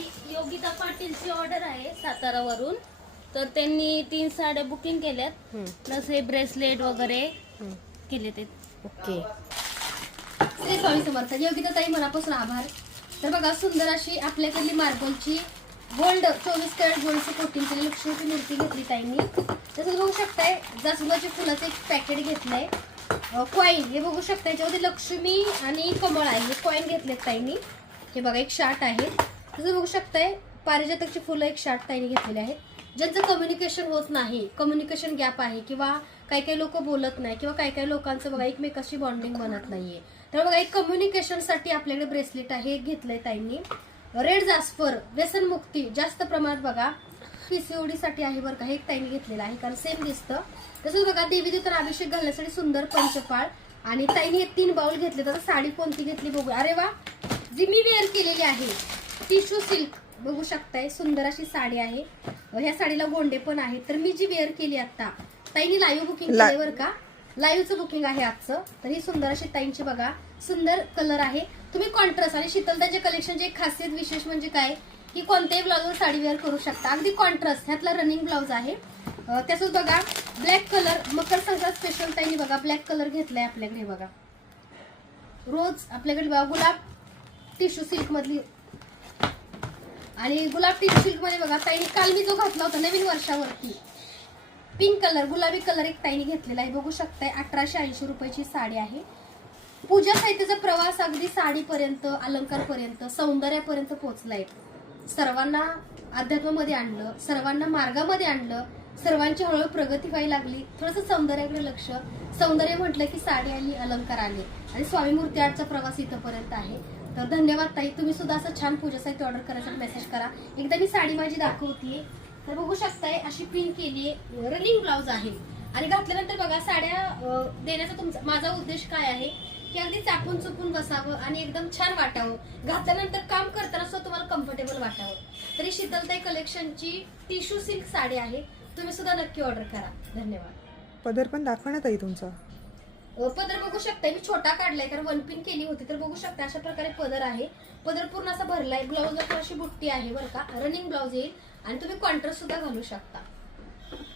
ताई योगिता पाटीलची ऑर्डर आहे सातारावरून. तर त्यांनी 3 साड्या बुकिंग केल्यात, प्लस हे ब्रेसलेट वगैरे केले ते. ओके. श्री स्वामी समर्थ. योगिता ताई मनापासून आभार. तर बघा, सुंदर अशी आपल्याकडली मार्बलची गोल्ड 24 कॅरेट गोल्डची कोटिंग केलेली लक्ष्मीची मूर्ती घेतली ताईंनी. तसंच बघू शकताय जास्वंदाच्या फुलाचं एक पॅकेट घेतलंय. कॉईन हे बघू शकता, याच्यामध्ये लक्ष्मी आणि कमळ आहे. हे कॉईन घेतलेत ताईंनी. हे बघा एक शार्ट आहे. तसं बघू शकताय पारिजातकची फुलं एक शार्ट ताईंनी घेतलेले आहेत. ज्यांचं कम्युनिकेशन होत नाही, कम्युनिकेशन गॅप आहे, किंवा काही काही लोक बोलत नाही, किंवा काही काही लोकांचं बघा एकमेकाशी बॉन्डिंग बनत नाहीये, तर बघा एक कम्युनिकेशनसाठी आपल्याकडे ब्रेसलेट आहे घेतलंय ताईंनी. रेड जास्पर व्यसन मुक्ती जास्त प्रमाणात बघा पीसीओडी साठी आहे बरं का. हे एक ताईंनी घेतलेलं आहे, कारण सेम दिसतं. तसंच बघा देवी देवतांना अभिषेक घालण्यासाठी सुंदर पंचपाळ. आणि ताईंनी हे 3 बाउल घेतले. तर साडी कोणती घेतली बघू. अरे वा, जी मी वेअर केलेली आहे टिश्यू सिल्क बघू शकताय, सुंदर अशी साडी आहे. ह्या साडीला गोंडे पण आहेत. तर मी जी वेअर केली आता ताईंनी लाईव्ह बुकिंग केले बरं का. लाईव्हचं बुकिंग आहे आजचं. तर ही सुंदर अशी ताईंची बघा सुंदर कलर आहे. तुम्ही कॉन्ट्रास्ट आणि शीतलताच्या कलेक्शनची एक खासियत विशेष म्हणजे काय की कोणत्याही ब्लाउजवर साडी वेअर करू शकता. अगदी कॉन्ट्रास्ट ह्यातला रनिंग ब्लाउज आहे. त्यासोबत बघा black colour Makar Sankrant special ताईंनी बघा ब्लॅक कलर घेतलाय आपल्याकडे. बघा रोज आपल्याकडे बघा गुलाब टिश्यू सिल्क मधली, आणि गुलाब टिश्यू सिल्क मध्ये बघा ताईंनी काल मी जो घातला होता नवीन वर्षावरती पिंक कलर गुलाबी कलर एक ताईंनी घेतलेला आहे. बघू शकताय 1880 रुपयाची साडी आहे. पूजा साहित्याचा प्रवास अगदी साडीपर्यंत अलंकारपर्यंत सौंदर्यापर्यंत पोहोचलाय. सर्वांना अध्यात्मामध्ये आणलं, सर्वांना मार्गामध्ये आणलं, सर्वांची हळूहळू प्रगती व्हायला लागली. थोडंसं सौंदर्याकडे लक्ष. सौंदर्य म्हटलं की साडी आली, अलंकार आले, आणि स्वामी मूर्ती आर्टचा प्रवास इथंपर्यंत आहे. तर धन्यवाद ताई. तुम्ही सुद्धा असं छान पूजा साहित्य ऑर्डर करायसाठी मेसेज करा. एकदा मी साडी माझी दाखवतीये. तर बघू शकताय अशी पिन केली, रनिंग ब्लाउज आहे. आणि घातल्यानंतर बघा साड्या देण्याचा तुमचा माझा उद्देश काय आहे की अगदी चापून चुपून बसावं आणि एकदम छान वाटावं. घातल्यानंतर काम करताना सुद्धा तुम्हाला कम्फर्टेबल वाटावं. तरी शीतलताई कलेक्शनची टिश्यू सिल्क साडी आहे. तुम्ही सुद्धा नक्की ऑर्डर करा. धन्यवाद. पदर पण दाखवा ना ताई तुमचा. पदर बघू शकता मी छोटा काढलाय कारण 1 पिन केली होती. तर बघू शकता अशा प्रकारे पदर आहे. पदर पूर्ण असा भरलाय. ब्लाऊजला अशी बुट्टी आहे बरं का. रनिंग ब्लाऊज येईल आणि तुम्ही कॉन्ट्रास्ट सुद्धा घालू शकता.